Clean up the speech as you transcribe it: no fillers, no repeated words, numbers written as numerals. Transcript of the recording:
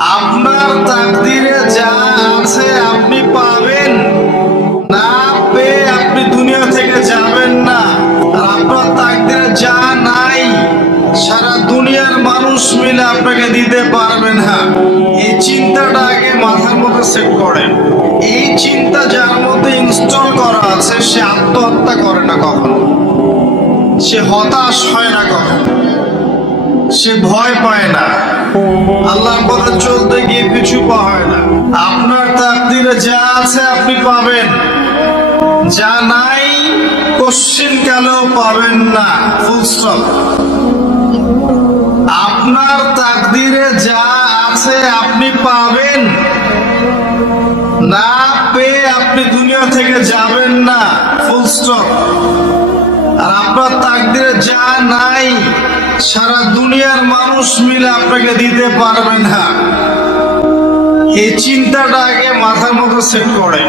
আপনার তাকদিরে যা আছে আপনি পাবেন, না পেয়ে আপনি দুনিয়া থেকে যাবেন না। আর আপনার তাকদিরে যা নাই সারা দুনিয়ার মানুষ মিলে আপনাকে দিতে পারবেন না। এই চিন্তাটা আগে মাথার মধ্যে সেট করেন। এই চিন্তা যার মধ্যে ইনস্টল করা আছে সে আত্মহত্যা করে না কখনো, সে হতাশ হয় না কখনো, সে ভয় পায় না, আল্লাহর পথে চলতে গিয়ে পিছু পা হয় না। আপনার তাকদিরে যা আছে আপনি পাবেন, যা নাই কোশ্চিন কালেও পাবেন না, ফুল স্টপ। আপনার তাকদিরে যা আছে আপনি পাবেন, না পেয়ে আপনি দুনিয়া থেকে যাবেন না, ফুল স্টপ। আর আপনার তাকদিরে যা নাই সারা দুনিয়ার মানুষ মিলে আপনাকে দিতে পারবেন না। এই চিন্তাটা আগে মাথার মধ্যে সেট করে।